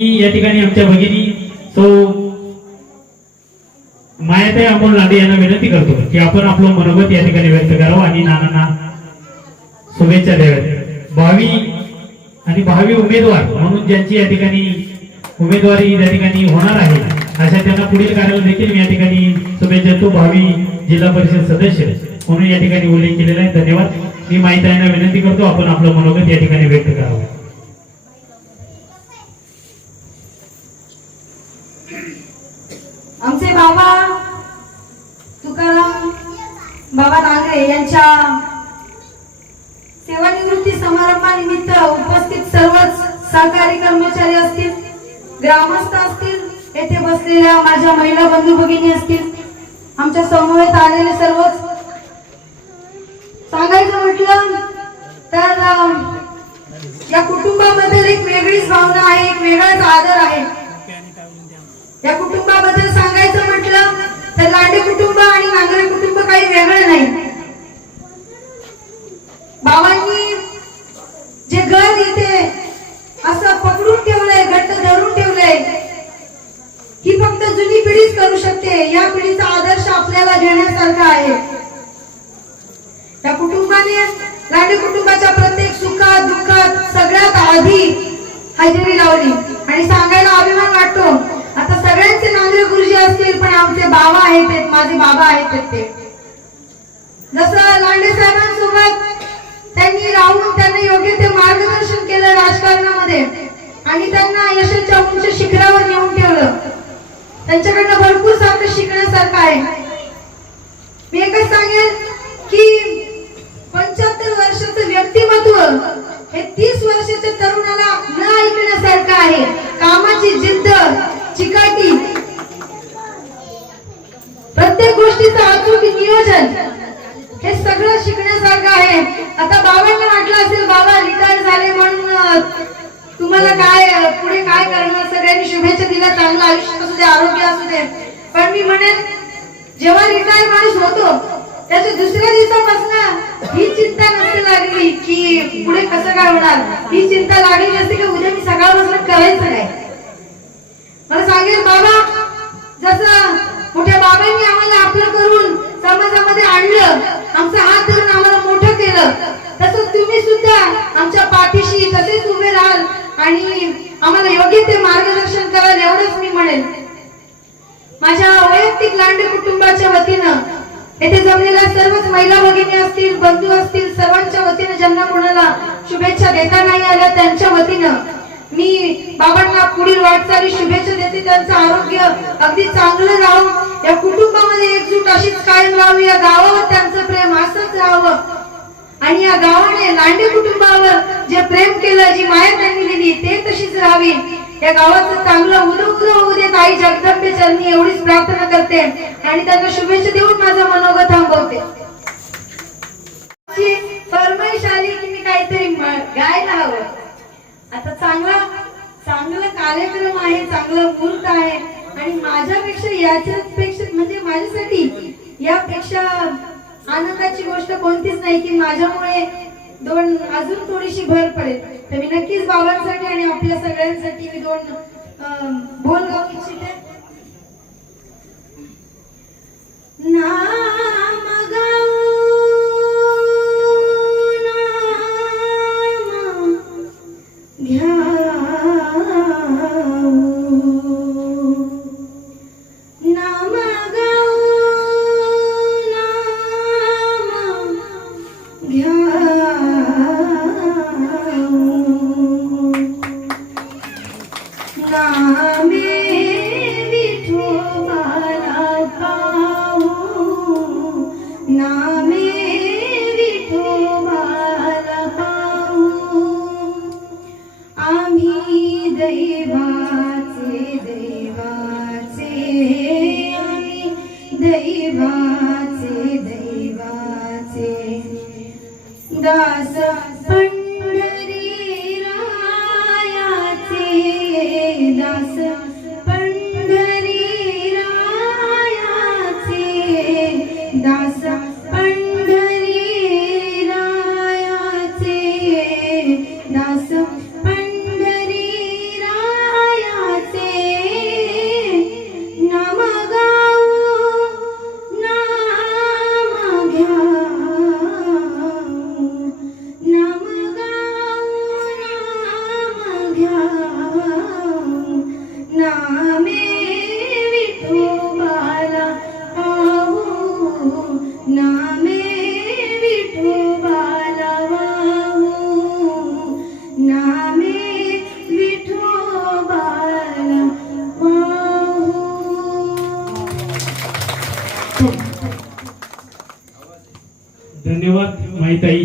या ठिकाणी आमच्या भगिनी तो मायाताई अमोल लांडे यांना विनंती करतो की आपण आपलं मनोगत या ठिकाणी व्यक्त करावं आणि नानांना शुभेच्छा द्याव्यात. भावी आणि भावी उमेदवार म्हणून ज्यांची या ठिकाणी उमेदवारी या ठिकाणी होणार आहे अशा त्यांना पुढील कार्याला देखील मी या ठिकाणी शुभेच्छा देतो. भावी जिल्हा परिषद सदस्य म्हणून या ठिकाणी उल्लेख केलेला आहे. धन्यवाद. मी माहिती विनंती करतो आपण आपलं मनोगत या ठिकाणी व्यक्त करावं. आमचे बाबा तुकाराम बाबा नांगरे यांच्या सेवानिवृत्ती समारंभानिमित्त उपस्थित सर्वच सहकारी कर्मचारी असतील ग्रामस्थ असतील येथे बसलेल्या माझ्या महिला बंधू भगिनी असतील आमच्या समवेत आलेले सर्वच. सांगायचं म्हटलं तर या कुटुंबाबद्दल एक वेगळीच भावना आहे एक वेगळाच आदर आहे. या कुटुंबाबद्दल सांगायचं म्हटलं तर लांडे कुटुंब आणि नांगरे कुटुंब काही वेगळं नाही. बाबांनी जे घर इथे असं पकडून ठेवलंय घट्ट धरून ठेवलंय ही फक्त जुनी पिढीच करू शकते. या पिढीचा आदर्श आपल्याला घेण्यासारखा आहे. या कुटुंबाने लांडे कुटुंबाच्या प्रत्येक सुखात दुःखात सगळ्यात आधी हजेरी लावली. आणि सांगायला अभिमान वाटतो आमचे बाबा आहेत ते, माझे बाबा आहेत ते. जसं लांडे साहेबांसोबत त्यांनी राहून त्यांना योग्य ते मार्गदर्शन केलं राजकारणामध्ये आणि त्यांना यशाच्या उंच शिखरावर नेऊन ठेवलं. त्यांच्याकडनं भरपूर सारखं शिकण्यासारखं आहे मी एकच सांगेन की पंच्याहत्तर वर्षाचं व्यक्तिमत्व हे तीस वर्षाच्या तरुणाला न ऐकण्यासारखं आहे कामाची जिद्द चिकाटी प्रत्येक गोष्टीचं अचूक नियोजन हे सगळं शिकण्यासारखं आहे आता बाबांना वाटलं असेल बाबा रिटायर झाले म्हणून अं, तुम्हाला काय अं, पुढे काय करणार सगळ्यांनी शुभेच्छा दिल्या चांगलं आयुष्य असू दे आरोग्य असू दे. पण मी म्हणेन जेव्हा रिटायर माणूस होतो त्याच्या दुसऱ्या दिवसापासून ही चिंता नसते लागली की पुढे कसं काय होणार? ही चिंता लागली नसते की उद्या मी सकाळपासून करायचं काय मला सांगेल बाबा जसं मोठ्या बाबांनी आम्हाला आपलं करून समाजामध्ये आणलं आमचा हात धरून आम्हाला मोठं केलं तसं तुम्ही सुद्धा आमच्या पाठीशी तसेच उभे राहाल आणि आम्हाला योग्य ते मार्गदर्शन कराल एवढंच मी म्हणेन. माझ्या वैयक्तिक लांडे कुटुंबाच्या वतीनं येथे जमलेल्या सर्वच महिला भगिनी असतील बंधू असतील सर्वांच्या वतीनं ज्यांना कोणाला शुभेच्छा देता नाही आल्या त्यांच्या वतीनं मी बाबांना पुढील वाटचाली शुभेच्छा देते. त्यांचं आरोग्य अगदी चांगलं राहू. या कुटुंबामध्ये एकजूट अशीच कायम राहावी या गावावर त्यांचं प्रेम असंच राहावं. आणि या गावाने लांडे कुटुंबावर जे प्रेम केलं जी माया त्यांनी दिली ते तशीच राहावी. या गावाचं चांगलं उदं होऊ देत आई जगदंबे चरणी एवढीच प्रार्थना करते आणि त्यांना शुभेच्छा देऊन माझं मनोगत थांबवते. फरमाईश आली की मी काहीतरी गायला हवं. आता चांगला चांगला कार्यक्रम आहे चांगलं मुहूर्त आहे. आणि माझ्यापेक्षा याच्यापेक्षा म्हणजे माझ्यासाठी यापेक्षा आनंदाची गोष्ट कोणतीच नाही की माझ्यामुळे दोन अजून थोडीशी भर पडेल. तर मी नक्कीच बाबांसाठी आणि आपल्या सगळ्यांसाठी मी दोन बोल गाऊ इच्छिते. दास पंढरी रायाचे दास. धन्यवाद माहिताई